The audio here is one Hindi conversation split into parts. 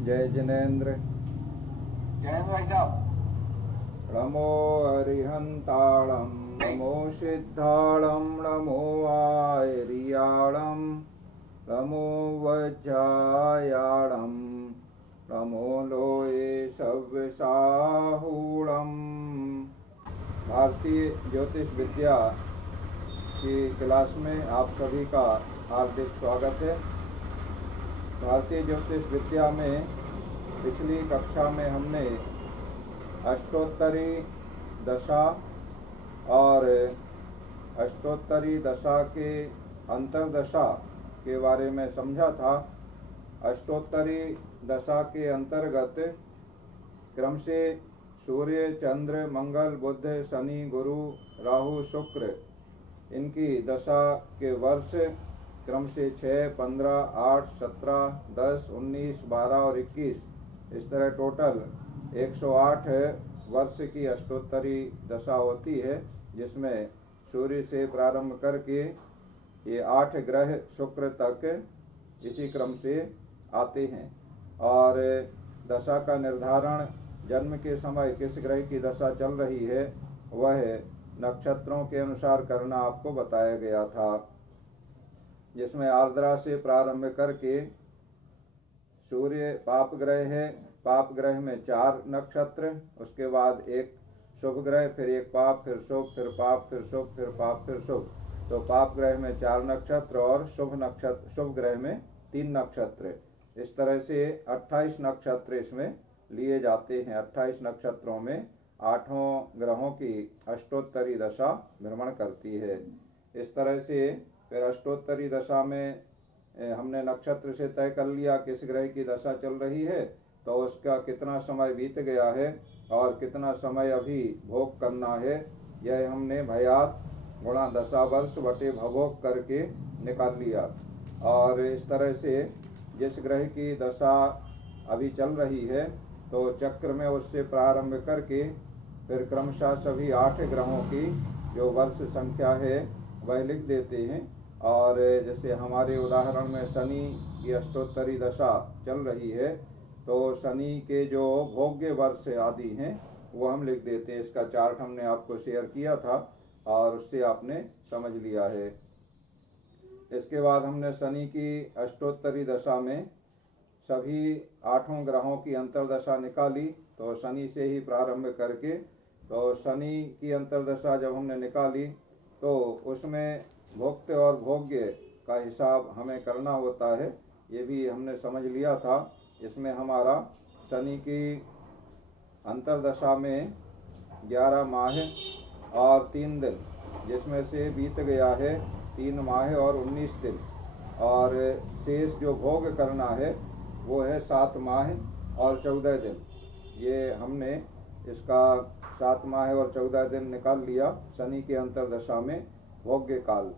जय जिनेन्द्र। जयेंद्र भाई साहब। नमो अरिहंताणं नमो सिद्धाणं नमो आयरियाणं नमो वज्रायाणं नमो लोये सव्यसाहूणम्। भारतीय ज्योतिष विद्या की क्लास में आप सभी का हार्दिक स्वागत है। भारतीय ज्योतिष विद्या में पिछली कक्षा में हमने अष्टोत्तरी दशा और अष्टोत्तरी दशा के अंतर्दशा के बारे में समझा था। अष्टोत्तरी दशा के अंतर्गत क्रम से सूर्य, चंद्र, मंगल, बुध, शनि, गुरु, राहु, शुक्र इनकी दशा के वर्ष क्रम से 6, 15, 8, 17, 10, 19, 12 और 21 इस तरह टोटल 108 वर्ष की अष्टोत्तरी दशा होती है, जिसमें सूर्य से प्रारंभ करके ये 8 ग्रह शुक्र तक इसी क्रम से आते हैं। और दशा का निर्धारण जन्म के समय किस ग्रह की दशा चल रही है वह नक्षत्रों के अनुसार करना आपको बताया गया था, जिसमें आर्द्रा से प्रारंभ करके सूर्य पाप ग्रह है। पाप ग्रह में 4 नक्षत्र, उसके बाद एक शुभ ग्रह, फिर एक पाप, फिर शुभ, फिर पाप, फिर शुभ, फिर पाप, फिर शुभ। तो पाप ग्रह में 4 नक्षत्र और शुभ ग्रह में 3 नक्षत्र। इस तरह से 28 नक्षत्र इसमें लिए जाते हैं। 28 नक्षत्रों में 8 ग्रहों की अष्टोत्तरी दशा भ्रमण करती है। इस तरह से फिर अष्टोत्तरी दशा में हमने नक्षत्र से तय कर लिया किस ग्रह की दशा चल रही है, तो उसका कितना समय बीत गया है और कितना समय अभी भोग करना है, यह हमने भयात गुणा दशा वर्ष बटे भवोग करके निकाल लिया। और इस तरह से जिस ग्रह की दशा अभी चल रही है तो चक्र में उससे प्रारंभ करके फिर क्रमशः सभी 8 ग्रहों की जो वर्ष संख्या है वह लिख देते हैं। और जैसे हमारे उदाहरण में शनि की अष्टोत्तरी दशा चल रही है तो शनि के जो भोग्य वर्ष आदि हैं वो हम लिख देते हैं। इसका चार्ट हमने आपको शेयर किया था और उससे आपने समझ लिया है। इसके बाद हमने शनि की अष्टोत्तरी दशा में सभी 8 ग्रहों की अंतर्दशा निकाली। तो शनि से ही प्रारंभ करके तो शनि की अंतर्दशा जब हमने निकाली तो उसमें भोक्ते और भोग्य का हिसाब हमें करना होता है, ये भी हमने समझ लिया था। इसमें हमारा शनि की अंतर्दशा में 11 माह और 3 दिन, जिसमें से बीत गया है 3 माह और 19 दिन, और शेष जो भोग करना है वो है 7 माह और 14 दिन। ये हमने इसका 7 माह और 14 दिन निकाल लिया शनि के अंतर्दशा में भोग्य काल।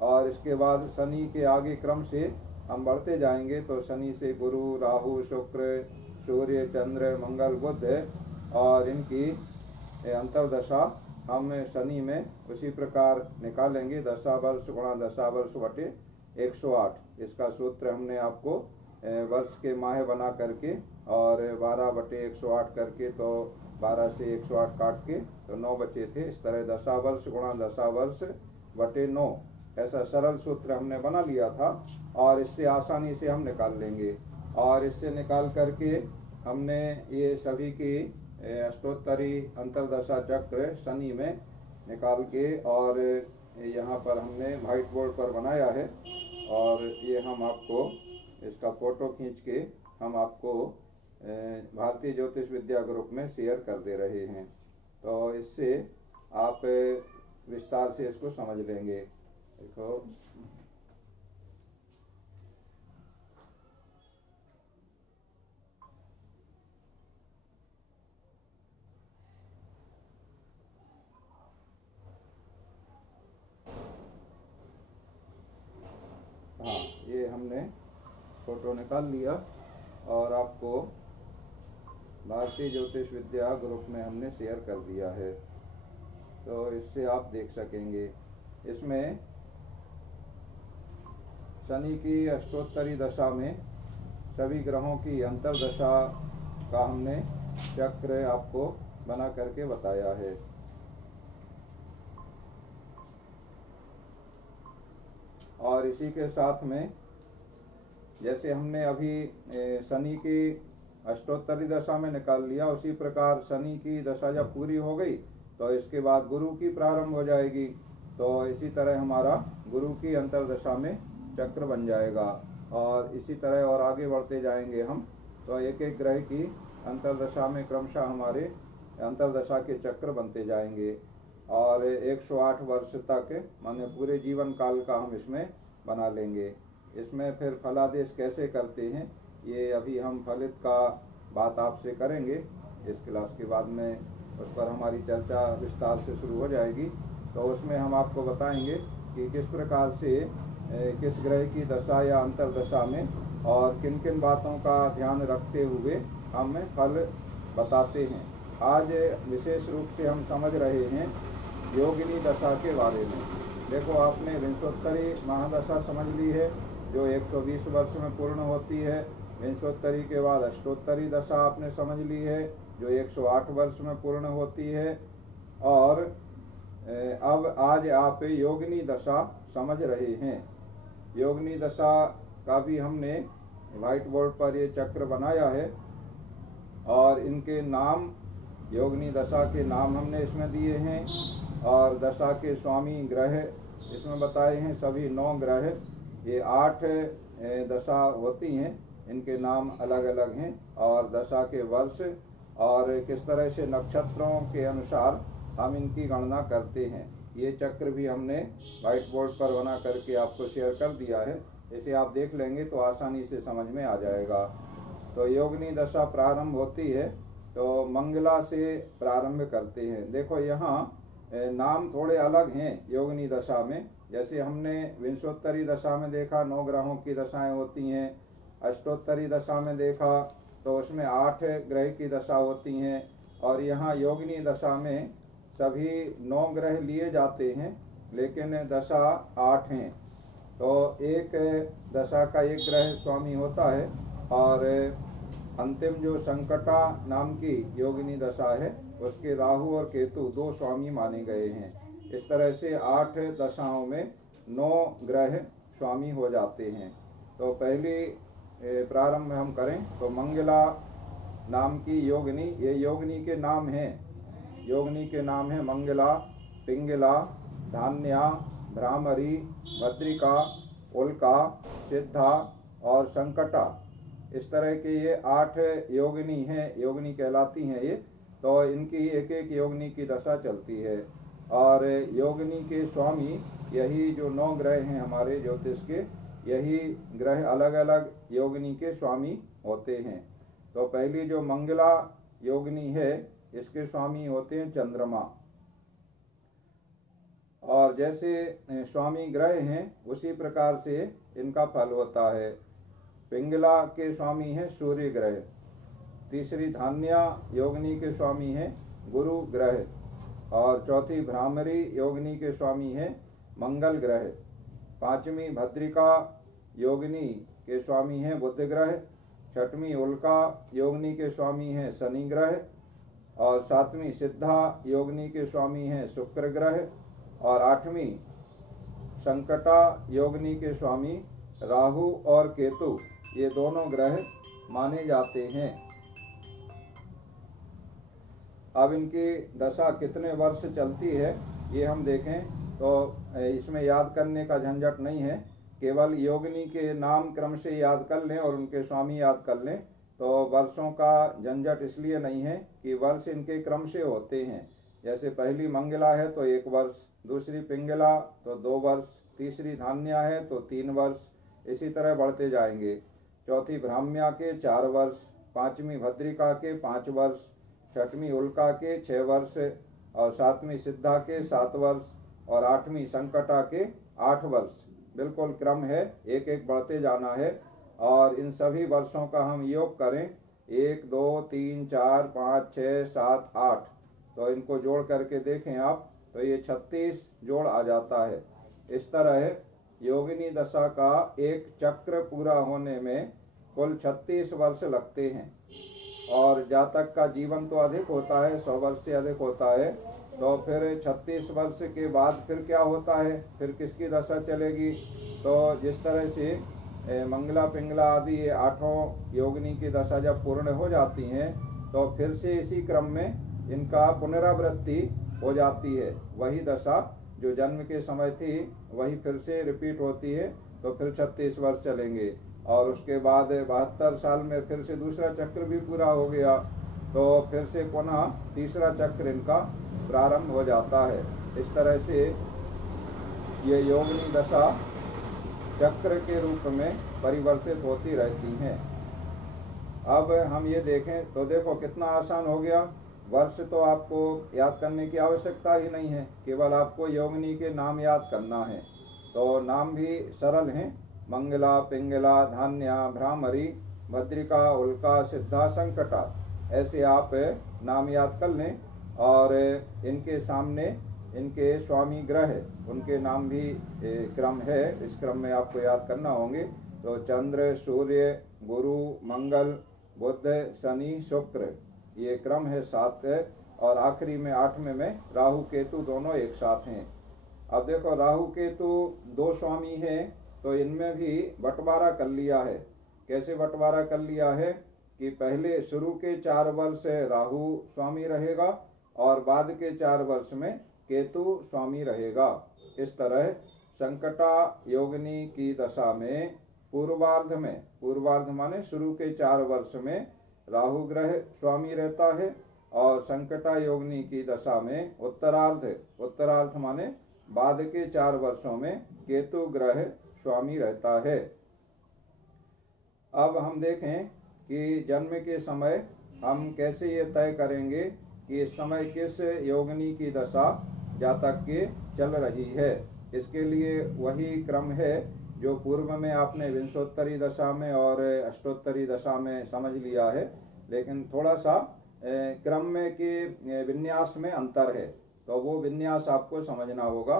और इसके बाद शनि के आगे क्रम से हम बढ़ते जाएंगे तो शनि से गुरु, राहु, शुक्र, सूर्य, चंद्र, मंगल, बुध और इनकी अंतर्दशा हम शनि में उसी प्रकार निकालेंगे। दशा वर्ष गुणा दशा वर्ष बटे 108। इसका सूत्र हमने आपको वर्ष के माह बना करके और 12 बटे 108 करके तो 12 से 108 काट के तो 9 बचे थे। इस तरह दशा वर्ष गुणा दशा वर्ष बटे 9 ऐसा सरल सूत्र हमने बना लिया था और इससे आसानी से हम निकाल लेंगे। और इससे निकाल करके हमने ये सभी की अष्टोत्तरी अंतर्दशा चक्र शनि में निकाल के और यहाँ पर हमने व्हाइट बोर्ड पर बनाया है और ये हम आपको इसका फोटो खींच के हम आपको भारतीय ज्योतिष विद्या ग्रुप में शेयर कर दे रहे हैं। तो इससे आप विस्तार से इसको समझ लेंगे। देखो हाँ, ये हमने फोटो निकाल लिया और आपको भारतीय ज्योतिष विद्या ग्रुप में हमने शेयर कर दिया है, तो इससे आप देख सकेंगे। इसमें शनि की अष्टोत्तरी दशा में सभी ग्रहों की अंतर्दशा का हमने चक्र आपको बना करके बताया है। और इसी के साथ में जैसे हमने अभी शनि की अष्टोत्तरी दशा में निकाल लिया, उसी प्रकार शनि की दशा जब पूरी हो गई तो इसके बाद गुरु की प्रारंभ हो जाएगी। तो इसी तरह हमारा गुरु की अंतर्दशा में चक्र बन जाएगा और इसी तरह और आगे बढ़ते जाएंगे हम। तो एक एक ग्रह की अंतर्दशा में क्रमशः हमारे अंतर्दशा के चक्र बनते जाएंगे और 108 वर्ष तक माने पूरे जीवन काल का हम इसमें बना लेंगे। इसमें फिर फलादेश कैसे करते हैं ये अभी हम फलित का बात आपसे करेंगे। इस क्लास के बाद में उस पर हमारी चर्चा विस्तार से शुरू हो जाएगी। तो उसमें हम आपको बताएंगे कि किस प्रकार से किस ग्रह की दशा या अंतर्दशा में और किन किन बातों का ध्यान रखते हुए हम फल बताते हैं। आज विशेष रूप से हम समझ रहे हैं योगिनी दशा के बारे में। देखो, आपने विंशोत्तरी महादशा समझ ली है जो 120 वर्ष में पूर्ण होती है। विंशोत्तरी के बाद अष्टोत्तरी दशा आपने समझ ली है जो 108 वर्ष में पूर्ण होती है। और अब आज आप योगिनी दशा समझ रहे हैं। योगिनी दशा का भी हमने व्हाइट बोर्ड पर ये चक्र बनाया है और इनके नाम, योगिनी दशा के नाम हमने इसमें दिए हैं और दशा के स्वामी ग्रह इसमें बताए हैं। सभी 9 ग्रह, ये 8 दशा होती हैं, इनके नाम अलग अलग हैं और दशा के वर्ष और किस तरह से नक्षत्रों के अनुसार हम इनकी गणना करते हैं। ये चक्र भी हमने व्हाइट बोर्ड पर बना करके आपको शेयर कर दिया है। इसे आप देख लेंगे तो आसानी से समझ में आ जाएगा। तो योगिनी दशा प्रारंभ होती है तो मंगला से प्रारंभ करते हैं। देखो, यहाँ नाम थोड़े अलग हैं योगिनी दशा में। जैसे हमने विंशोत्तरी दशा में देखा 9 ग्रहों की दशाएं होती हैं, अष्टोत्तरी दशा में देखा तो उसमें 8 ग्रह की दशा होती हैं और यहाँ योगिनी दशा में सभी 9 ग्रह लिए जाते हैं लेकिन दशा 8 हैं। तो एक दशा का एक ग्रह स्वामी होता है और अंतिम जो संकटा नाम की योगिनी दशा है उसके राहु और केतु 2 स्वामी माने गए हैं। इस तरह से 8 दशाओं में 9 ग्रह स्वामी हो जाते हैं। तो पहली प्रारंभ हम करें तो मंगला नाम की योगिनी, ये योगिनी के नाम हैं। योगिनी के नाम है मंगला, पिंगला, धान्या, भ्रामरी, भद्रिका, उल्का, सिद्धा और संकटा। इस तरह के ये 8 योगिनी हैं, योगिनी कहलाती हैं ये। तो इनकी एक एक योगिनी की दशा चलती है और योगिनी के स्वामी यही जो 9 ग्रह हैं हमारे ज्योतिष के, यही ग्रह अलग अलग योगिनी के स्वामी होते हैं। तो पहली जो मंगला योगिनी है इसके स्वामी होते हैं चंद्रमा। और जैसे स्वामी ग्रह हैं उसी प्रकार से इनका फल होता है। पिंगला के स्वामी हैं सूर्य ग्रह। तीसरी धान्या योगिनी के स्वामी हैं गुरु ग्रह और चौथी भ्रामरी योगिनी के स्वामी हैं मंगल ग्रह। पांचवी भद्रिका योगिनी के स्वामी हैं बुध ग्रह। छठवीं उल्का योगिनी के स्वामी हैं शनि ग्रह और सातवीं सिद्धा योगिनी के स्वामी हैं शुक्र ग्रह और आठवीं संकटा योगिनी के स्वामी राहु और केतु, ये दोनों ग्रह माने जाते हैं। अब इनकी दशा कितने वर्ष चलती है ये हम देखें तो इसमें याद करने का झंझट नहीं है, केवल योगिनी के नाम क्रम से याद कर लें और उनके स्वामी याद कर लें। तो वर्षों का झंझट इसलिए नहीं है कि वर्ष इनके क्रम से होते हैं। जैसे पहली मंगला है तो 1 वर्ष, दूसरी पिंगला तो 2 वर्ष, तीसरी धान्या है तो 3 वर्ष, इसी तरह बढ़ते जाएंगे। चौथी ब्राह्म्या के 4 वर्ष, पांचवी भद्रिका के 5 वर्ष, छठवीं उल्का के 6 वर्ष और सातवीं सिद्धा के 7 वर्ष और आठवीं संकटा के 8 वर्ष। बिल्कुल क्रम है, एक एक बढ़ते जाना है। और इन सभी वर्षों का हम योग करें 1 2 3 4 5 6 7 8, तो इनको जोड़ करके देखें आप तो ये 36 जोड़ आ जाता है। इस तरह योगिनी दशा का एक चक्र पूरा होने में कुल 36 वर्ष लगते हैं। और जातक का जीवन तो अधिक होता है, 100 वर्ष से अधिक होता है। तो फिर 36 वर्ष के बाद फिर क्या होता है, फिर किसकी दशा चलेगी? तो जिस तरह से मंगला पिंगला आदि ये 8 योगिनी की दशा जब पूर्ण हो जाती हैं तो फिर से इसी क्रम में इनका पुनरावृत्ति हो जाती है। वही दशा जो जन्म के समय थी वही फिर से रिपीट होती है। तो फिर 36 वर्ष चलेंगे और उसके बाद 72 साल में फिर से दूसरा चक्र भी पूरा हो गया, तो फिर से पुनः तीसरा चक्र इनका प्रारंभ हो जाता है। इस तरह से ये योगिनी दशा चक्र के रूप में परिवर्तित होती रहती हैं। अब हम ये देखें तो देखो कितना आसान हो गया। वर्ष तो आपको याद करने की आवश्यकता ही नहीं है, केवल आपको योगिनी के नाम याद करना है। तो नाम भी सरल हैं, मंगला पिंगला धान्या भ्रामरी भद्रिका उल्का सिद्धा संकटा, ऐसे आप नाम याद कर लें। और इनके सामने इनके स्वामी ग्रह, उनके नाम भी क्रम है, इस क्रम में आपको याद करना होंगे। तो चंद्र सूर्य गुरु मंगल बुध शनि शुक्र, ये क्रम है 7 और आखिरी में 8वें में राहु केतु दोनों एक साथ हैं। अब देखो राहु केतु 2 स्वामी हैं, तो इनमें भी बंटवारा कर लिया है। कैसे बंटवारा कर लिया है कि पहले शुरू के 4 वर्ष राहु स्वामी रहेगा और बाद के 4 वर्ष में केतु स्वामी रहेगा। इस तरह संकटा योगिनी की दशा में पूर्वार्ध माने शुरू के 4 वर्ष में राहु ग्रह स्वामी रहता है और संकटा योगिनी की दशा में उत्तरार्ध माने बाद के 4 वर्षों में केतु ग्रह स्वामी रहता है। अब हम देखें कि जन्म के समय हम कैसे ये तय करेंगे कि इस समय किस योगिनी की दशा जातक के चल रही है। इसके लिए वही क्रम है जो पूर्व में आपने विंशोत्तरी दशा में और अष्टोत्तरी दशा में समझ लिया है, लेकिन थोड़ा सा क्रम में के विन्यास में अंतर है। तो वो विन्यास आपको समझना होगा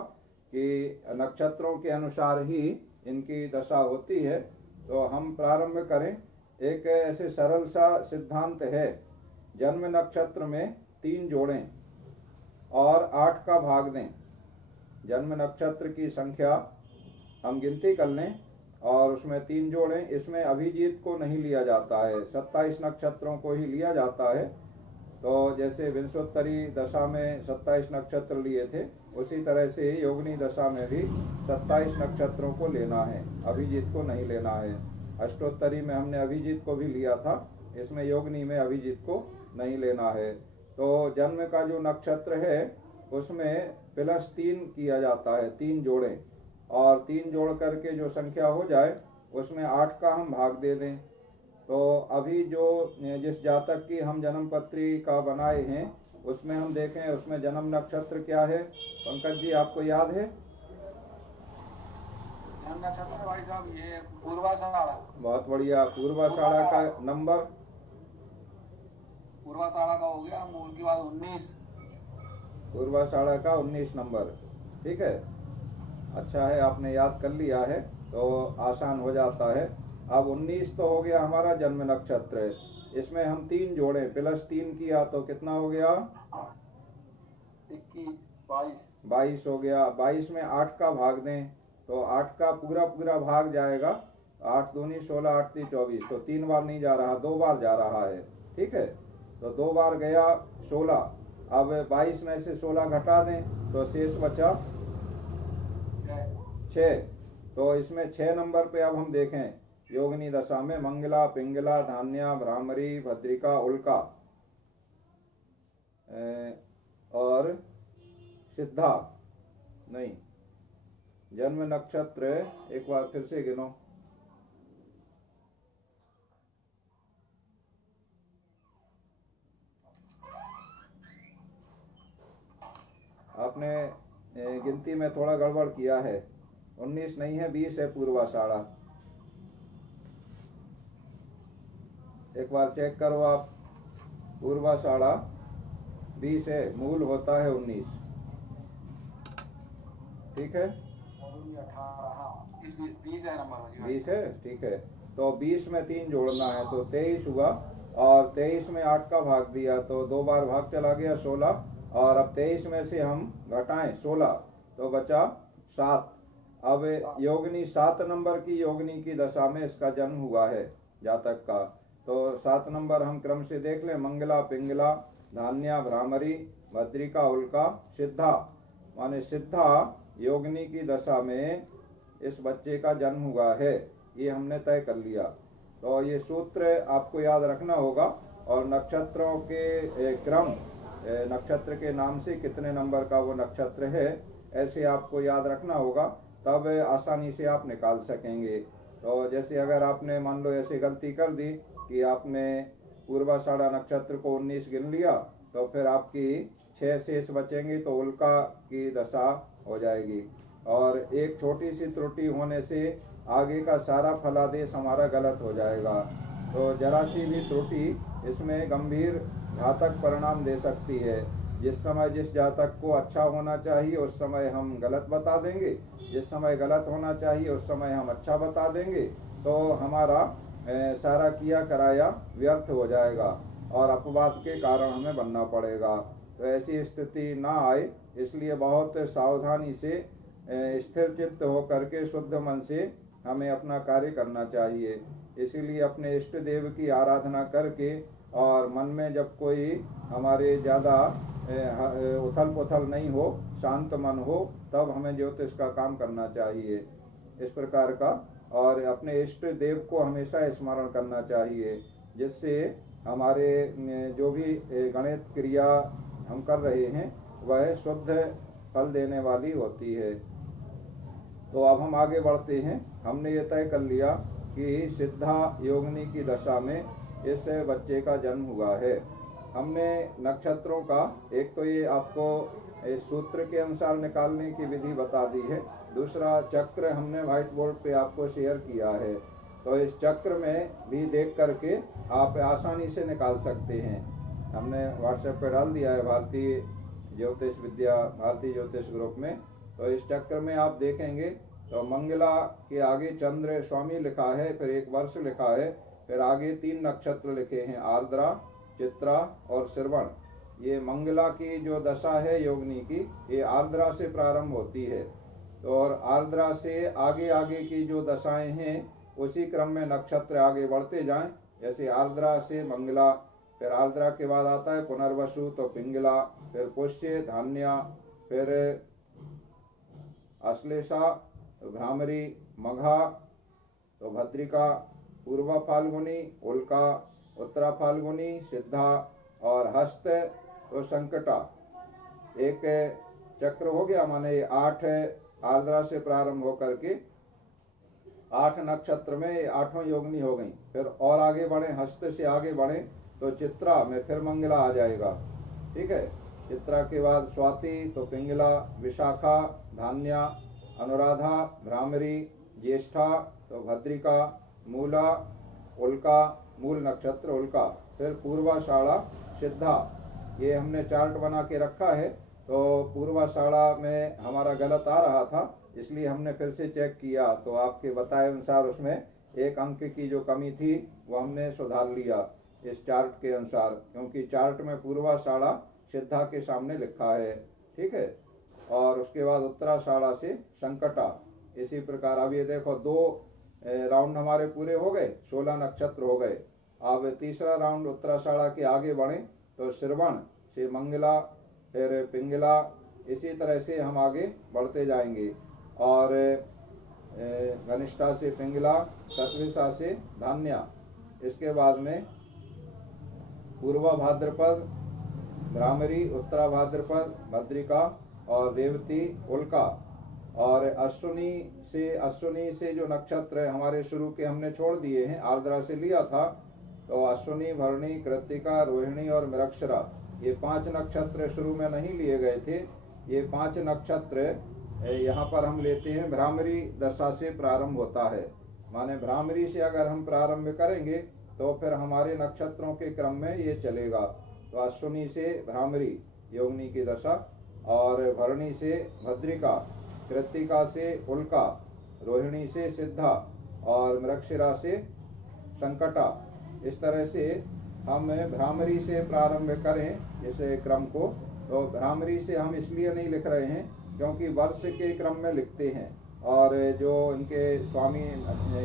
कि नक्षत्रों के अनुसार ही इनकी दशा होती है। तो हम प्रारंभ करें। एक ऐसे सरल सा सिद्धांत है, जन्म नक्षत्र में 3 जोड़ें और 8 का भाग दें। जन्म नक्षत्र की संख्या हम गिनती कर लें और उसमें 3 जोड़ें। इसमें अभिजीत को नहीं लिया जाता है, 27 नक्षत्रों को ही लिया जाता है। तो जैसे विंशोत्तरी दशा में 27 नक्षत्र लिए थे, उसी तरह से योगिनी दशा में भी 27 नक्षत्रों को लेना है, अभिजीत को नहीं लेना है। अष्टोत्तरी में हमने अभिजीत को भी लिया था, इसमें योगिनी में अभिजीत को नहीं लेना है। तो जन्म का जो नक्षत्र है उसमें +3 किया जाता है, 3 जोड़ें, और 3 जोड़ करके जो संख्या हो जाए उसमें 8 का हम भाग दे दें। तो अभी जो जिस जातक की हम जन्म पत्रिका बनाए हैं उसमें हम देखें, उसमें जन्म नक्षत्र क्या है। पंकज जी आपको याद है? जन्म नक्षत्र भाई साहब ये पूर्वाषाढ़ा। बहुत बढ़िया। पूर्वाषाढ़ा का नंबर? पूर्वाषाढ़ा का हो गया मूल की बात 19। पूर्वाषाढ़ा का 19 नंबर, ठीक है। अच्छा है, आपने याद कर लिया है तो आसान हो जाता है। अब 19 तो हो गया हमारा जन्म नक्षत्र। इसमें हम 3 जोड़े +3 किया तो कितना हो गया? 21 22 हो गया। 22 में 8 का भाग दें तो 8 का पूरा भाग जाएगा। 8 दूनी 16, 8 × 24, तो 3 बार नहीं जा रहा, 2 बार जा रहा है, ठीक है। तो 2 बार गया 16। अब 22 में से 16 घटा दें तो शेष बचा 6। तो इसमें 6 नंबर पे अब हम देखें योगिनी दशा में मंगला पिंगला धान्या भ्रामरी भद्रिका उल्का और सिद्धा नहीं, जन्म नक्षत्र एक बार फिर से गिनो। आपने गिनती में थोड़ा गड़बड़ किया है, 19 नहीं है, 20 है पूर्वाषाढ़ा। एक बार चेक करो आप, पूर्वाषाढ़ा 20 है, मूल होता है 19, ठीक है। 20 है नंबर 20 है, ठीक है। तो 20 में 3 जोड़ना है तो 23 हुआ, और 23 में 8 का भाग दिया तो 2 बार भाग चला गया 16, और अब 23 में से हम घटाएं 16 तो बचा 7। अब योगिनी 7 नंबर की योगिनी की दशा में इसका जन्म हुआ है जातक का। तो 7 नंबर हम क्रम से देख लें। मंगला, पिंगला, धान्या, भ्रामरी, भद्रिका, उल्का, सिद्धा, माने सिद्धा योगिनी की दशा में इस बच्चे का जन्म हुआ है, ये हमने तय कर लिया। तो ये सूत्र आपको याद रखना होगा, और नक्षत्रों के क्रम, नक्षत्र के नाम से कितने नंबर का वो नक्षत्र है ऐसे आपको याद रखना होगा, तब आसानी से आप निकाल सकेंगे। तो जैसे अगर आपने मान लो ऐसे गलती कर दी कि आपने पूर्वाषाढ़ा नक्षत्र को 19 गिन लिया, तो फिर आपकी 6 शेष बचेंगे तो उल्का की दशा हो जाएगी, और एक छोटी सी त्रुटि होने से आगे का सारा फलादेश हमारा गलत हो जाएगा। तो जरा सी भी त्रुटि इसमें गंभीर घातक परिणाम दे सकती है। जिस समय जिस जातक को अच्छा होना चाहिए उस समय हम गलत बता देंगे, जिस समय गलत होना चाहिए उस समय हम अच्छा बता देंगे, तो हमारा सारा किया कराया व्यर्थ हो जाएगा और अपवाद के कारण हमें बनना पड़ेगा। तो ऐसी स्थिति ना आए, इसलिए बहुत सावधानी से स्थिर चित्त होकर के शुद्ध मन से हमें अपना कार्य करना चाहिए। इसीलिए अपने इष्ट देव की आराधना करके, और मन में जब कोई हमारे ज़्यादा उथल पुथल नहीं हो, शांत मन हो, तब हमें ज्योतिष का काम करना चाहिए इस प्रकार का। और अपने इष्ट देव को हमेशा स्मरण करना चाहिए, जिससे हमारे जो भी गणित क्रिया हम कर रहे हैं वह शुद्ध फल देने वाली होती है। तो अब हम आगे बढ़ते हैं। हमने ये तय कर लिया कि सिद्धा योगिनी की दशा में इस बच्चे का जन्म हुआ है। हमने नक्षत्रों का एक तो ये आपको इस सूत्र के अनुसार निकालने की विधि बता दी है, दूसरा चक्र हमने व्हाइट बोर्ड पे आपको शेयर किया है। तो इस चक्र में भी देख करके आप आसानी से निकाल सकते हैं। हमने व्हाट्सएप पे डाल दिया है भारतीय ज्योतिष विद्या, भारतीय ज्योतिष ग्रुप में। तो इस चक्र में आप देखेंगे तो मंगला के आगे चंद्र स्वामी लिखा है, फिर एक वर्ष लिखा है, फिर आगे 3 नक्षत्र लिखे हैं, आर्द्रा, चित्रा और श्रवण। ये मंगला की जो दशा है योगिनी की, ये आर्द्रा से प्रारंभ होती है। तो और आर्द्रा से आगे आगे की जो दशाएं हैं उसी क्रम में नक्षत्र आगे बढ़ते जाएं। जैसे आर्द्रा से मंगला, फिर आर्द्रा के बाद आता है पुनर्वसु तो पिंगला, फिर पुष्य, धान्या, फिर अश्लेषा, तो भ्रामरी, मघा, तो भद्रिका, पूर्वा फाल्गुनी, उल्का, उत्तरा फाल्गुनी, सिद्धा और हस्त तो संकटा। एक चक्र हो गया, माने 8 आर्द्रा से प्रारंभ होकर के 8 नक्षत्र में 8 योगिनी हो गई। फिर और आगे बढ़े, हस्त से आगे बढ़े तो चित्रा में फिर मंगला आ जाएगा। ठीक है, चित्रा के बाद स्वाति तो पिंगला, विशाखा, धान्या, अनुराधा, भ्रामरी, ज्येष्ठा तो भद्रिका, मूला, उल्का, मूल नक्षत्र उल्का, फिर पूर्वाषाढ़ा, सिद्धा। ये हमने चार्ट बना के रखा है। तो पूर्वाषाढ़ा में हमारा गलत आ रहा था, इसलिए हमने फिर से चेक किया तो आपके बताए अनुसार उसमें 1 अंक की जो कमी थी वो हमने सुधार लिया इस चार्ट के अनुसार, क्योंकि चार्ट में पूर्वाषाढ़ा सिद्धा के सामने लिखा है। ठीक है, और उसके बाद उत्तराषाढ़ा से संकटा। इसी प्रकार अब ये देखो 2 राउंड हमारे पूरे हो गए, 16 नक्षत्र हो गए। अब तीसरा राउंड उत्तराषाढ़ा के आगे बढ़े तो श्रवण से मंगला, फिर पिंगला, इसी तरह से हम आगे बढ़ते जाएंगे। और घनिष्ठा से पिंगला, सतविशा से धान्या, इसके बाद में पूर्वा भाद्रपद, भ्रामरी, उत्तरा भाद्रपद, भद्रिका और रेवती, उल्का। और अश्विनी से जो नक्षत्र हमारे शुरू के हमने छोड़ दिए हैं, आर्द्रा से लिया था, तो अश्विनी, भरणी, कृत्तिका, रोहिणी और मृगशिरा, ये 5 नक्षत्र शुरू में नहीं लिए गए थे। ये 5 नक्षत्र यहाँ पर हम लेते हैं, भ्रामरी दशा से प्रारंभ होता है। माने भ्रामरी से अगर हम प्रारंभ करेंगे तो फिर हमारे नक्षत्रों के क्रम में ये चलेगा। तो अश्विनी से भ्रामरी योगिनी की दशा, और भरणी से भद्रिका, कृत्तिका से उल्का, रोहिणी से सिद्धा और मृगशिरा से संकटा, इस तरह से हम भ्रामरी से प्रारंभ करें जैसे क्रम को। तो भ्रामरी से हम इसलिए नहीं लिख रहे हैं क्योंकि वर्ष के क्रम में लिखते हैं, और जो इनके स्वामी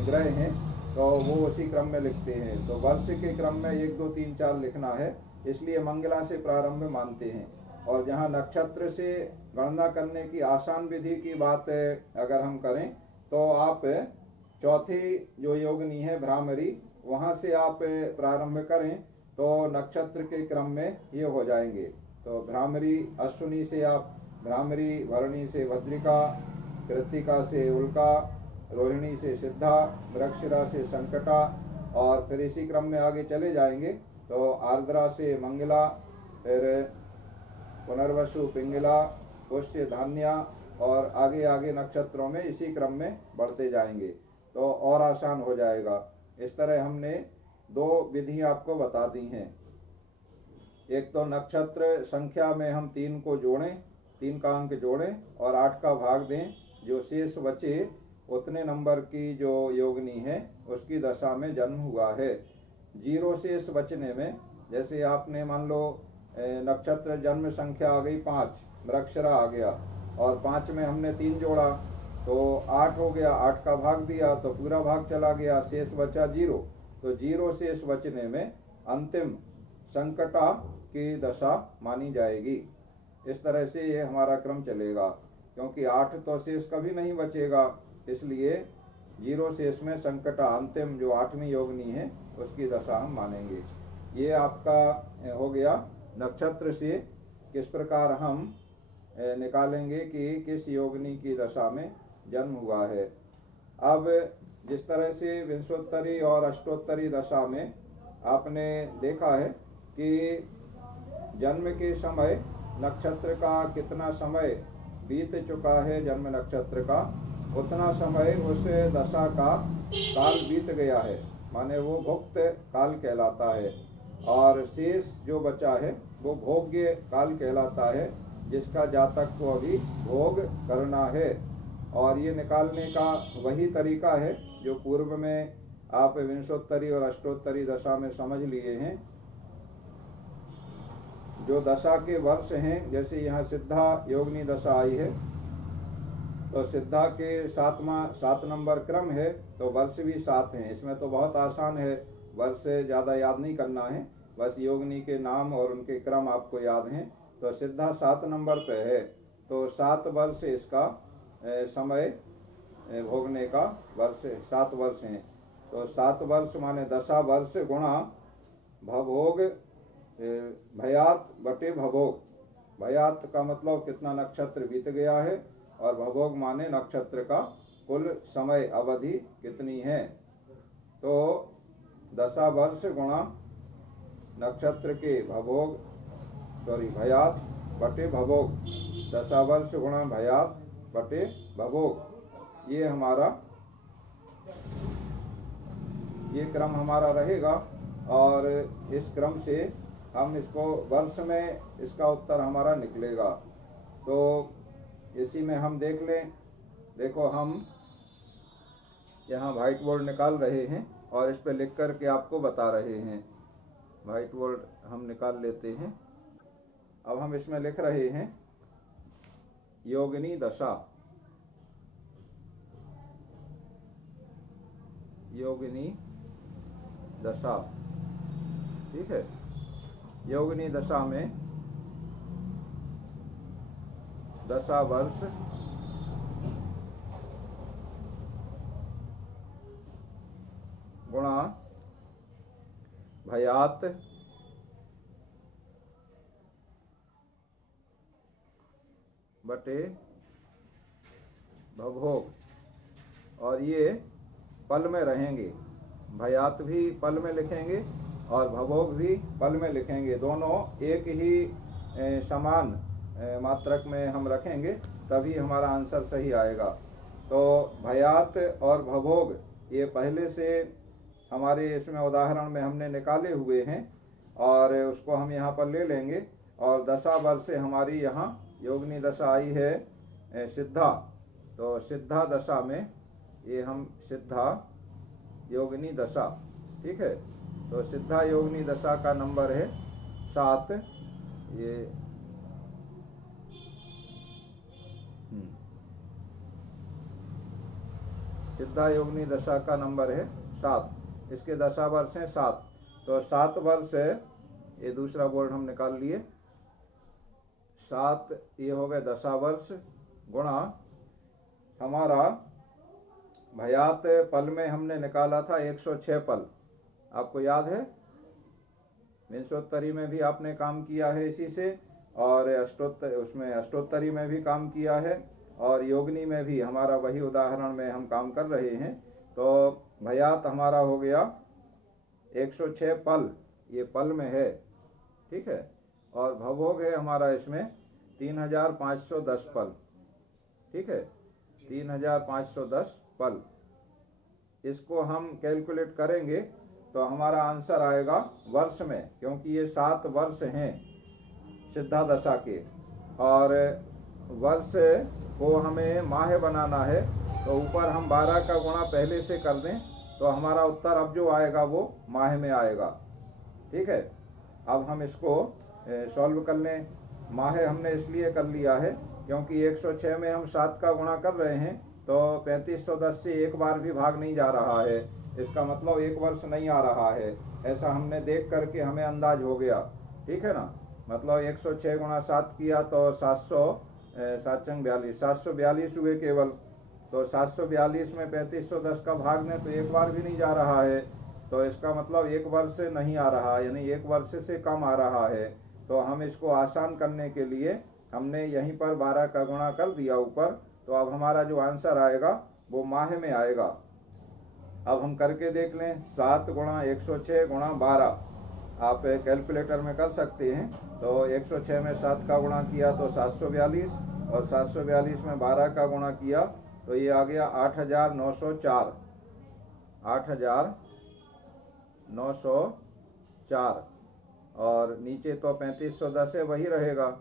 ग्रह हैं तो वो उसी क्रम में लिखते हैं। तो वर्ष के क्रम में 1 2 3 4 लिखना है, इसलिए मंगला से प्रारंभ मानते हैं। और जहाँ नक्षत्र से गणना करने की आसान विधि की बात अगर हम करें तो आप चौथी जो योगनी है भ्रामरी, वहाँ से आप प्रारंभ करें तो नक्षत्र के क्रम में ये हो जाएंगे। तो भ्रामरी अश्विनी से आप भ्रामरी, भरणी से भद्रिका, कृत्तिका से उल्का, रोहिणी से सिद्धा, मृगशिरा से संकटा, और फिर इसी क्रम में आगे चले जाएंगे तो आर्द्रा से मंगला, फिर पुनर्वसु पिंगला, पुष्य धान्या, और आगे आगे नक्षत्रों में इसी क्रम में बढ़ते जाएंगे तो और आसान हो जाएगा। इस तरह हमने 2 विधि आपको बता दी हैं। एक तो नक्षत्र संख्या में हम 3 को जोड़ें, 3 का अंक जोड़ें और 8 का भाग दें, जो शेष बचे उतने नंबर की जो योगनी है उसकी दशा में जन्म हुआ है। 0 शेष बचने में, जैसे आपने मान लो नक्षत्र जन्म संख्या आ गई 5, मृगशिरा आ गया, और 5 में हमने 3 जोड़ा तो 8 हो गया, 8 का भाग दिया तो पूरा भाग चला गया, शेष बचा 0। तो 0 शेष बचने में अंतिम संकटा की दशा मानी जाएगी। इस तरह से ये हमारा क्रम चलेगा, क्योंकि 8 तो शेष कभी नहीं बचेगा, इसलिए 0 शेष में संकटा अंतिम जो 8वीं योगनी है उसकी दशा हम मानेंगे। ये आपका हो गया नक्षत्र से किस प्रकार हम निकालेंगे कि किस योगनी की दशा में जन्म हुआ है। अब जिस तरह से विंशोत्तरी और अष्टोत्तरी दशा में आपने देखा है कि जन्म के समय नक्षत्र का कितना समय बीत चुका है, जन्म नक्षत्र का उतना समय उस दशा का काल बीत गया है, माने वो भुक्त काल कहलाता है, और शेष जो बचा है वो भोग्य काल कहलाता है, जिसका जातक को अभी भोग करना है। और ये निकालने का वही तरीका है जो पूर्व में आप विंशोत्तरी और अष्टोत्तरी दशा में समझ लिए हैं। जो दशा के वर्ष हैं, जैसे यहाँ सिद्धा योगनी दशा आई है तो सिद्धा के 7 नंबर क्रम है, तो वर्ष भी 7 हैं। इसमें तो बहुत आसान है, वर्ष ज़्यादा याद नहीं करना है, बस योगनी के नाम और उनके क्रम आपको याद हैं। तो सिद्धा 7 नंबर पे है, तो 7 वर्ष इसका समय भोगने का वर्ष 7 वर्ष हैं। तो 7 वर्ष माने दशा वर्ष गुणा भभोग भयात बटे भभोग। भयात का मतलब कितना नक्षत्र बीत गया है, और भभोग माने नक्षत्र का कुल समय अवधि कितनी है। तो दशा वर्ष गुणा नक्षत्र के भयात बटे भभोग, दशा वर्ष गुणा भयात बटे भभोग, ये हमारा ये क्रम हमारा रहेगा। और इस क्रम से हम इसको वर्ष में इसका उत्तर हमारा निकलेगा। तो इसी में हम देख लें, देखो हम यहाँ व्हाइट बोर्ड निकाल रहे हैं और इस पे लिख कर के आपको बता रहे हैं। व्हाइट बोर्ड हम निकाल लेते हैं। अब हम इसमें लिख रहे हैं योगिनी दशा, योगिनी दशा, ठीक है। योगिनी दशा में दशा वर्ष गुणा भयात बटे भभोग, और ये पल में रहेंगे। भयात भी पल में लिखेंगे और भभोग भी पल में लिखेंगे, दोनों एक ही समान मात्रक में हम रखेंगे, तभी हमारा आंसर सही आएगा। तो भयात और भभोग ये पहले से हमारे इसमें उदाहरण में हमने निकाले हुए हैं, और उसको हम यहाँ पर ले लेंगे। और दशा वर्ष से हमारी यहाँ योगिनी दशा आई है सिद्धा, तो सिद्धा दशा में ये हम सिद्धा योगिनी दशा, ठीक है। तो सिद्धा योगिनी दशा का नंबर है 7। ये सिद्धा योगिनी दशा का नंबर है 7। इसके दशा वर्ष हैं 7। तो 7 वर्ष है, ये दूसरा बोर्ड हम निकाल लिए। 7 ये हो गए दशा वर्ष गुणा हमारा भयात पल में हमने निकाला था 106 पल, आपको याद है। विंशोत्तरी में भी आपने काम किया है इसी से, और अष्टोत्तरी में भी काम किया है, और योगिनी में भी हमारा वही उदाहरण में हम काम कर रहे हैं। तो भयात हमारा हो गया 106 पल, ये पल में है, ठीक है। और भवोग है हमारा इसमें 3510 पल, ठीक है, 3510 पल। इसको हम कैलकुलेट करेंगे तो हमारा आंसर आएगा वर्ष में, क्योंकि ये 7 वर्ष हैं सिद्धा दशा के, और वर्ष को हमें माह बनाना है। तो ऊपर हम 12 का गुणा पहले से कर दें तो हमारा उत्तर अब जो आएगा वो माह में आएगा, ठीक है। अब हम इसको सॉल्व कर लें। माह हमने इसलिए कर लिया है क्योंकि 106 में हम 7 का गुणा कर रहे हैं, तो 3510 से एक बार भी भाग नहीं जा रहा है, इसका मतलब एक वर्ष नहीं आ रहा है। ऐसा हमने देख करके हमें अंदाज हो गया, ठीक है ना। मतलब 106 गुणा 7 किया तो 742 हुए केवल। तो 742 में 3510 का भाग में तो एक बार भी नहीं जा रहा है, तो इसका मतलब एक वर्ष से नहीं आ रहा, यानी एक वर्ष से कम आ रहा है। तो हम इसको आसान करने के लिए हमने यहीं पर 12 का गुणा कर दिया ऊपर। तो अब हमारा जो आंसर आएगा वो माह में आएगा। अब हम करके देख लें। 7 गुणा 106 गुणा 12 आप कैलकुलेटर में कर सकते हैं। तो 106 में 7 का गुणा किया तो 742, और 742 में 12 का गुणा किया तो ये आ गया 8904, 8904। और नीचे तो 3510 है, वही रहेगा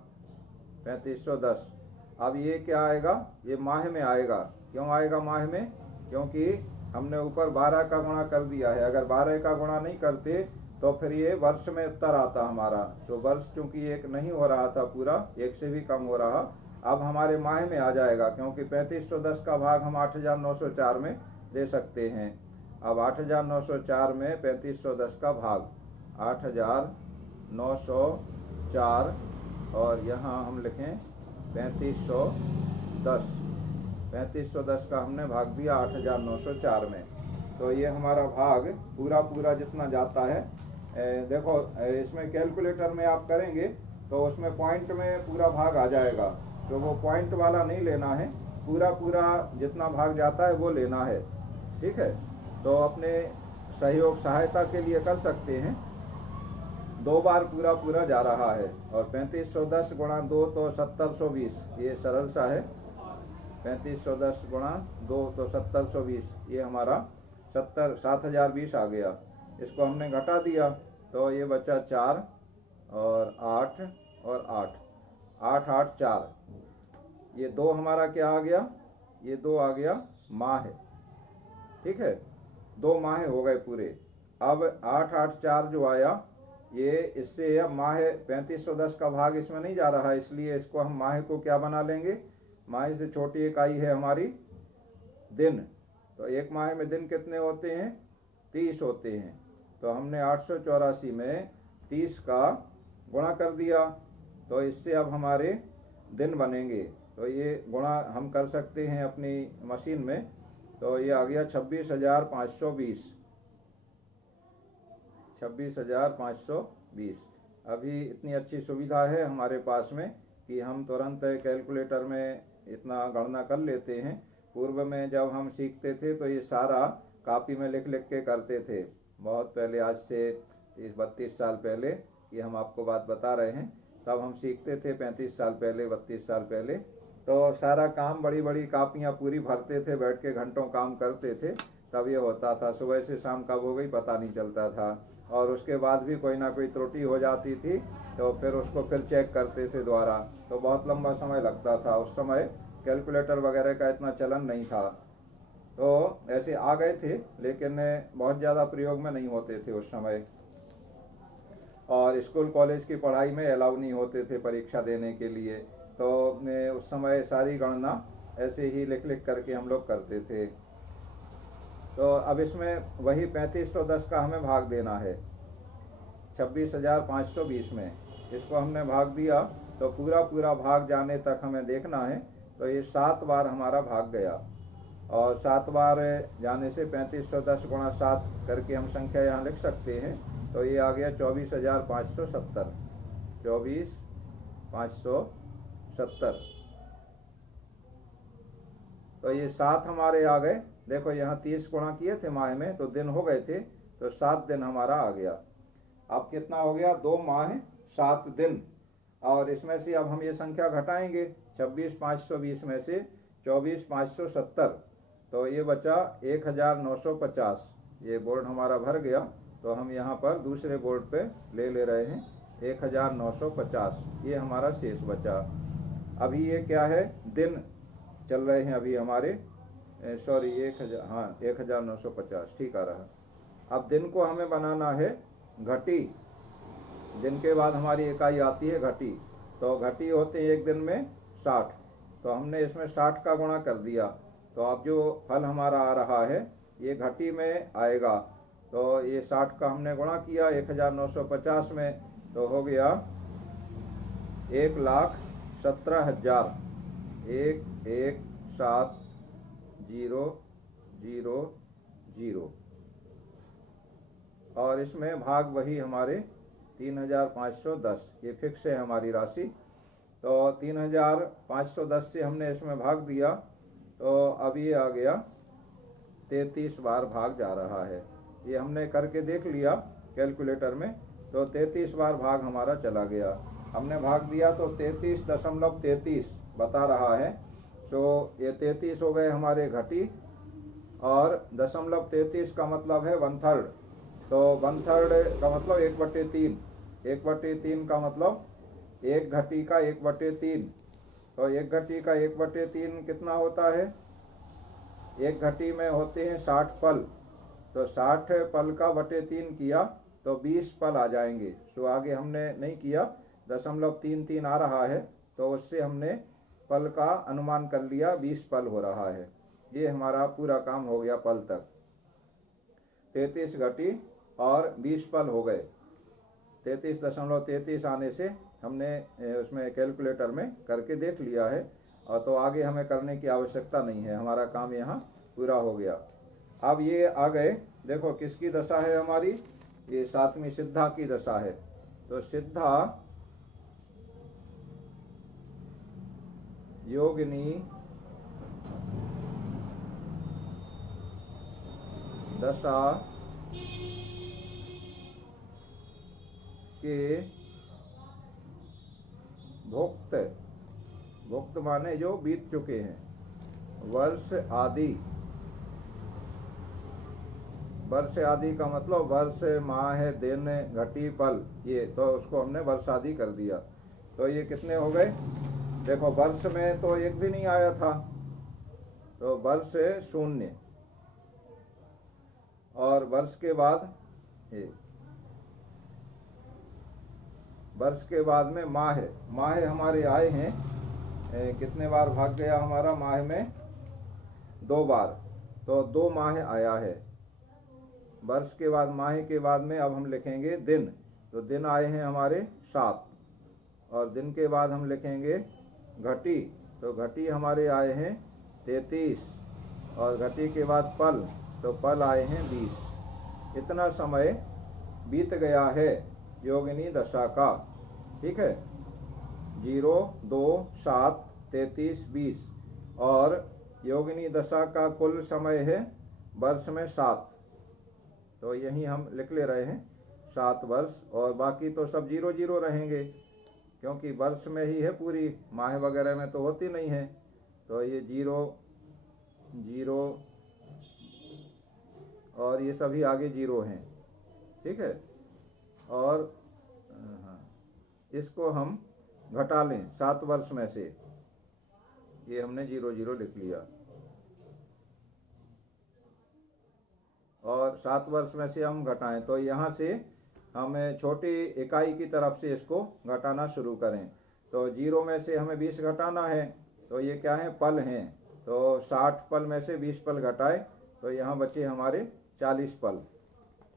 3510। अब ये क्या आएगा, ये माह में आएगा। क्यों आएगा माह में? क्योंकि हमने ऊपर 12 का गुणा कर दिया है। अगर 12 का गुणा नहीं करते तो फिर ये वर्ष में उत्तर आता हमारा। तो वर्ष चूंकि एक नहीं हो रहा था पूरा, एक से भी कम हो रहा, अब हमारे माह में आ जाएगा, क्योंकि 3510 का भाग हम 8904 में दे सकते हैं। अब 8904 में 3510 का भाग 8904, और यहाँ हम लिखें 3510। 3510 का हमने भाग दिया 8904 में। तो ये हमारा भाग पूरा जितना जाता है, देखो इसमें कैलकुलेटर में आप करेंगे तो उसमें पॉइंट में पूरा भाग आ जाएगा। तो वो पॉइंट वाला नहीं लेना है, पूरा जितना भाग जाता है वो लेना है, ठीक है। तो अपने सहयोग सहायता के लिए कर सकते हैं। 2 बार पूरा जा रहा है, और 3510 गुणा 2 तो 7020, ये सरल सा है। 3510 गुणा 2 तो 7020, ये हमारा 7020 आ गया। इसको हमने घटा दिया तो ये बचा 4 और 8 और 8, 8 8 4। ये 2 हमारा क्या आ गया, ये 2 आ गया माह, ठीक है। 2 माह हो गए पूरे। अब 8 8 4 जो आया, ये इससे अब माह 3510 का भाग इसमें नहीं जा रहा है, इसलिए इसको हम माह को क्या बना लेंगे, माह से छोटी इकाई है हमारी दिन। तो एक माह में दिन कितने होते हैं, 30 होते हैं। तो हमने 884 में 30 का गुणा कर दिया, तो इससे अब हमारे दिन बनेंगे। तो ये गुणा हम कर सकते हैं अपनी मशीन में। तो ये आ गया 26,520, 26,520। अभी इतनी अच्छी सुविधा है हमारे पास में कि हम तुरंत कैलकुलेटर में इतना गणना कर लेते हैं। पूर्व में जब हम सीखते थे तो ये सारा कॉपी में लिख के करते थे, बहुत पहले, आज से 30-32 साल पहले ये हम आपको बात बता रहे हैं। तब हम सीखते थे 35 साल पहले, 32 साल पहले। तो सारा काम बड़ी कापियाँ पूरी भरते थे, बैठ के घंटों काम करते थे, तब ये होता था। सुबह से शाम कब हो गई पता नहीं चलता था, और उसके बाद भी कोई ना कोई त्रुटि हो जाती थी तो फिर उसको फिर चेक करते थे दोबारा, तो बहुत लंबा समय लगता था। उस समय कैलकुलेटर वगैरह का इतना चलन नहीं था। तो ऐसे आ गए थे, लेकिन बहुत ज़्यादा प्रयोग में नहीं होते थे उस समय, और स्कूल कॉलेज की पढ़ाई में अलाउ नहीं होते थे परीक्षा देने के लिए। तो उस समय सारी गणना ऐसे ही लिख लिख करके हम लोग करते थे। तो अब इसमें वही 3510 का हमें भाग देना है 26,520 में। इसको हमने भाग दिया तो पूरा पूरा भाग जाने तक हमें देखना है। तो ये 7 बार हमारा भाग गया, और 7 बार जाने से 3510 गुणा 7 करके हम संख्या यहाँ लिख सकते हैं। तो ये आ गया 24,570, 24,570। तो ये 7 हमारे आ गए। देखो यहाँ 30 गुणा किए थे माह में, तो दिन हो गए थे, तो 7 दिन हमारा आ गया। अब कितना हो गया? 2 माह 7 दिन। और इसमें से अब हम ये संख्या घटाएंगे 26,520 में से 24,570, तो ये बचा 1,950। ये बोर्ड हमारा भर गया, तो हम यहाँ पर दूसरे बोर्ड पे ले रहे हैं 1,950। ये हमारा शेष बचा। अभी ये क्या है? दिन चल रहे हैं अभी हमारे, सॉरी 1,000, हाँ 1,950 ठीक आ रहा। अब दिन को हमें बनाना है घटी। दिन के बाद हमारी इकाई आती है घटी। तो घटी होते हैं एक दिन में 60, तो हमने इसमें 60 का गुणा कर दिया। तो अब जो फल हमारा आ रहा है ये घटी में आएगा। तो ये 60 का हमने गुणा किया 1,950 में, तो हो गया 1,17,000, 1,17,000। और इसमें भाग वही हमारे 3,510, ये फिक्स है हमारी राशि। तो 3,510 से हमने इसमें भाग दिया, तो अब ये आ गया 33 बार भाग जा रहा है। ये हमने करके देख लिया कैलकुलेटर में, तो 33 बार भाग हमारा चला गया। हमने भाग दिया तो 33.33 बता रहा है। तो ये 33 हो गए हमारे घटी, और 0.33 का मतलब है 1/3। तो 1/3 का मतलब 1/3, 1/3 का मतलब 1 घटी का 1/3। तो 1 घटी का 1/3 कितना होता है? 1 घटी में होते हैं 60 पल, तो 60 पल का बटे 3 किया तो 20 पल आ जाएंगे। सो आगे हमने नहीं किया, 0.33 आ रहा है, तो उससे हमने पल का अनुमान कर लिया 20 पल हो रहा है। ये हमारा पूरा काम हो गया पल तक। 33 घटी और 20 पल हो गए। 33.33 आने से हमने उसमें कैलकुलेटर में करके देख लिया है, और तो आगे हमें करने की आवश्यकता नहीं है, हमारा काम यहाँ पूरा हो गया। अब ये आ गए, देखो किसकी दशा है हमारी? ये 7वीं सिद्धा की दशा है। तो सिद्धा योगिनी दशा के भुक्त, भुक्त माने जो बीत चुके हैं, वर्ष आदि। वर्ष आदि का मतलब वर्ष, माह, दिन, घटी, पल, ये तो उसको हमने वर्ष आदि कर दिया। तो ये कितने हो गए? देखो वर्ष में तो एक भी नहीं आया था, तो वर्ष 0, और वर्ष के बाद वर्ष के बाद में माह, माह हमारे आए हैं। कितने बार भाग गया हमारा माह में? 2 बार, तो 2 माह आया है। वर्ष के बाद माह के बाद में अब हम लिखेंगे दिन, तो दिन आए हैं हमारे 7, और दिन के बाद हम लिखेंगे घटी, तो घटी हमारे आए हैं 33, और घटी के बाद पल, तो पल आए हैं 20। इतना समय बीत गया है योगिनी दशा का, ठीक है। 0, 2, 7, 33, 20, और योगिनी दशा का कुल समय है वर्ष में 7, तो यही हम लिख ले रहे हैं 7 वर्ष, और बाकी तो सब 0 0 रहेंगे, क्योंकि वर्ष में ही है पूरी, माह वगैरह में तो होती नहीं है। तो ये 0 0 और ये सभी आगे 0 हैं, ठीक है। और हाँ, इसको हम घटा लें 7 वर्ष में से, ये हमने 0 0 लिख लिया। और 7 वर्ष में से हम घटाएं, तो यहाँ से हमें छोटी इकाई की तरफ से इसको घटाना शुरू करें। तो 0 में से हमें 20 घटाना है, तो ये क्या है, पल हैं। तो 60 पल में से 20 पल घटाए तो यहाँ बचे हमारे 40 पल,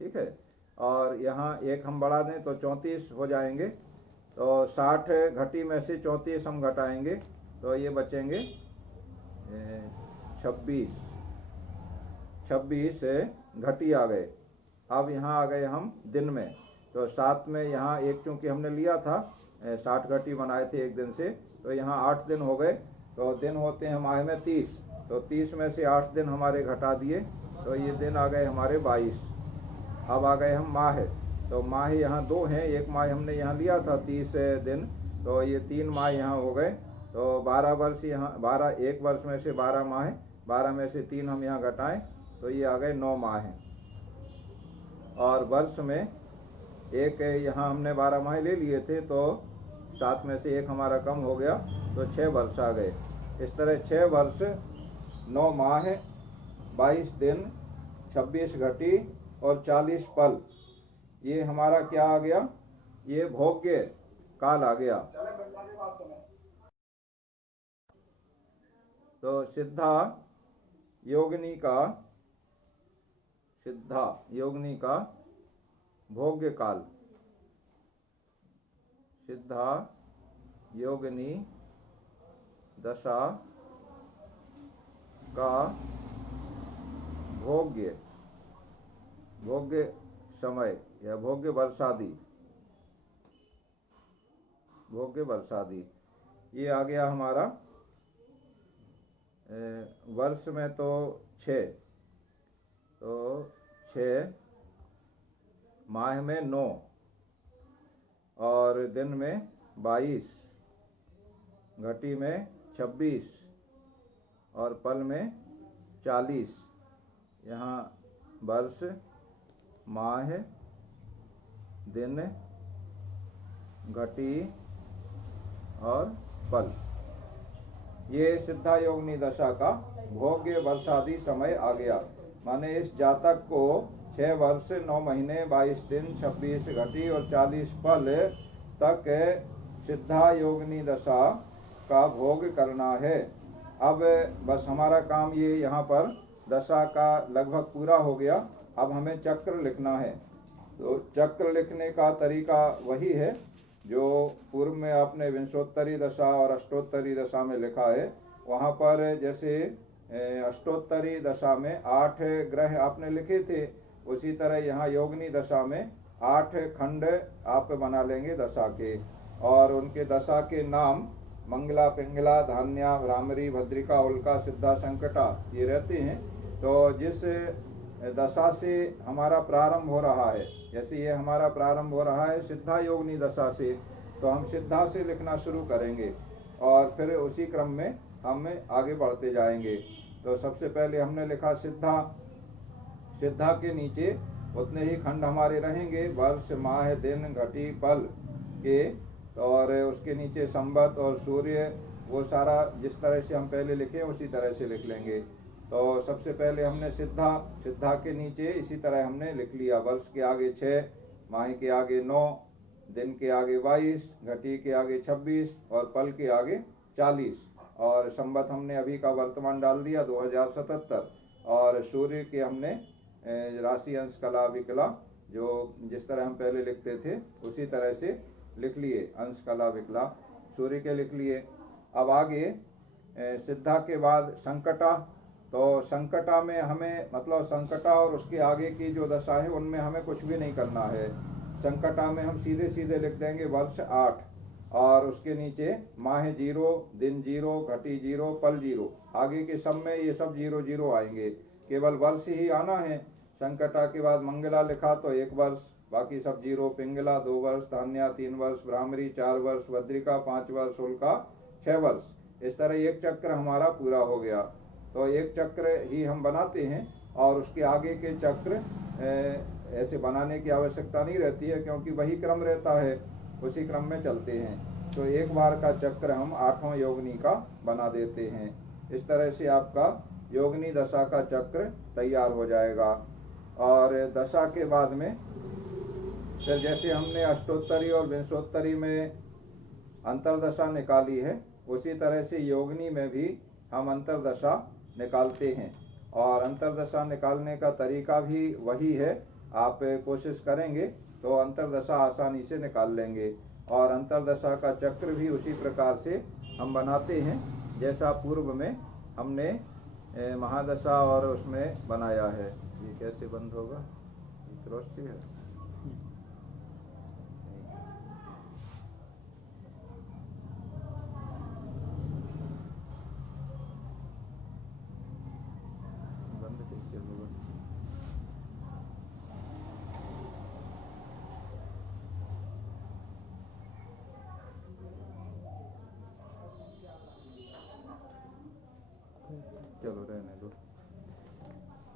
ठीक है। और यहाँ एक हम बढ़ा दें तो 34 हो जाएंगे। तो 60 घटी में से 34 हम घटाएंगे तो ये बचेंगे 26 घटी आ गए। अब यहाँ आ गए हम दिन में, तो 7 में यहाँ एक चूँकि हमने लिया था 60 घटी बनाए थे एक दिन से, तो यहाँ 8 दिन हो गए। तो दिन होते हैं माह में 30, तो 30 में से 8 दिन हमारे घटा दिए तो ये दिन आ गए हमारे 22। अब आ गए हम माह, तो माह यहाँ 2 हैं, एक माह हमने यहाँ लिया था 30 दिन, तो ये 3 माह यहाँ हो गए। तो 12 वर्ष यहाँ, 12 एक वर्ष में से 12 माह, 12 में से 3 हम यहाँ घटाएं तो ये आ गए 9 माह हैं। और वर्ष में एक यहाँ हमने 12 माह ले लिए थे, तो 7 में से एक हमारा कम हो गया तो 6 वर्ष आ गए। इस तरह 6 वर्ष 9 माह 22 दिन 26 घटी और 40 पल, ये हमारा क्या आ गया, ये भोग्य काल आ गया। तो सिद्धा योगिनी का भोग्य काल, सिद्धा योगिनी दशा का भोग्य समय या भोग्य वर्षादि, ये आ गया हमारा वर्ष में तो 6, तो 6, माह में 9 और दिन में 22, घटी में 26 और पल में 40। यहाँ वर्ष, माह, दिन, घटी और पल, ये सिद्धा योगिनी दशा का भोग्य वर्षादि समय आ गया। माने इस जातक को 6 वर्ष 9 महीने 22 दिन 26 घटी और 40 पल तक सिद्धा योगिनी दशा का भोग करना है। अब बस हमारा काम ये यहाँ पर दशा का लगभग पूरा हो गया। अब हमें चक्र लिखना है। तो चक्र लिखने का तरीका वही है जो पूर्व में आपने विंशोत्तरी दशा और अष्टोत्तरी दशा में लिखा है। वहाँ पर जैसे अष्टोत्तरी दशा में 8 ग्रह आपने लिखे थे, उसी तरह यहाँ योगिनी दशा में 8 खंड आप बना लेंगे दशा के, और उनके दशा के नाम मंगला, पिंगला, धान्या, भ्रामरी, भद्रिका, उल्का, सिद्धा, संकटा ये रहते हैं। तो जिस दशा से हमारा प्रारंभ हो रहा है, जैसे ये हमारा प्रारंभ हो रहा है सिद्धा योगिनी दशा से, तो हम सिद्धा से लिखना शुरू करेंगे और फिर उसी क्रम में हम आगे बढ़ते जाएंगे। तो सबसे पहले हमने लिखा सिद्धा, सिद्धा के नीचे उतने ही खंड हमारे रहेंगे, वर्ष, माह, दिन, घटी, पल के, और उसके नीचे संवत और सूर्य, वो सारा जिस तरह से हम पहले लिखे उसी तरह से लिख लेंगे। तो सबसे पहले हमने सिद्धा, सिद्धा के नीचे इसी तरह हमने लिख लिया, वर्ष के आगे 6, माह के आगे 9, दिन के आगे 22, घटी के आगे 26 और पल के आगे 40, और संवत हमने अभी का वर्तमान डाल दिया 2077, और सूर्य के हमने राशि, अंश, कला, विकला जो जिस तरह हम पहले लिखते थे उसी तरह से लिख लिए, अंश, कला, विकला सूर्य के लिख लिए। अब आगे सिद्धा के बाद संकटा, तो संकटा में हमें मतलब संकटा और उसके आगे की जो दशा है उनमें हमें कुछ भी नहीं करना है। संकटा में हम सीधे सीधे लिख देंगे वर्ष 8, और उसके नीचे माह 0, दिन 0, घटी 0, पल 0, आगे के सब में ये सब 0 0 आएंगे, केवल वर्ष ही आना है। संकटा के बाद मंगला लिखा तो 1 वर्ष, बाकी सब 0, पिंगला 2 वर्ष, धान्या 3 वर्ष, भ्रामरी 4 वर्ष, भद्रिका 5 वर्ष, उल्का 6 वर्ष। इस तरह एक चक्र हमारा पूरा हो गया। तो एक चक्र ही हम बनाते हैं और उसके आगे के चक्र ऐसे बनाने की आवश्यकता नहीं रहती है, क्योंकि वही क्रम रहता है, उसी क्रम में चलते हैं। तो एक बार का चक्र हम 8वां योगिनी का बना देते हैं। इस तरह से आपका योगिनी दशा का चक्र तैयार हो जाएगा। और दशा के बाद में फिर जैसे हमने अष्टोत्तरी और विंशोत्तरी में अंतर्दशा निकाली है, उसी तरह से योगिनी में भी हम अंतर्दशा निकालते हैं। और अंतर्दशा निकालने का तरीका भी वही है। आप कोशिश करेंगे तो अंतर्दशा आसानी से निकाल लेंगे। और अंतर्दशा का चक्र भी उसी प्रकार से हम बनाते हैं जैसा पूर्व में हमने महादशा और उसमें बनाया है। ये कैसे बंद होगा? ये क्रॉस से है। बंद कैसे होगा? चलो रहने दो।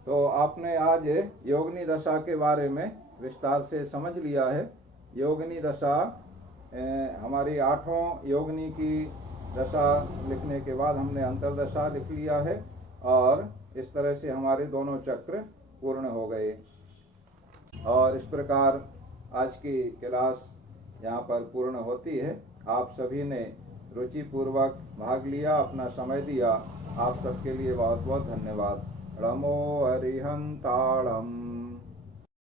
तो आपने आज योगिनी दशा के बारे में विस्तार से समझ लिया है। योगिनी दशा हमारी 8 योगिनी की दशा लिखने के बाद हमने अंतर्दशा लिख लिया है और इस तरह से हमारे दोनों चक्र पूर्ण हो गए। और इस प्रकार आज की क्लास यहाँ पर पूर्ण होती है। आप सभी ने रुचिपूर्वक भाग लिया, अपना समय दिया। आप सबके लिए बहुत बहुत धन्यवाद। नमो हरिहंताणम्।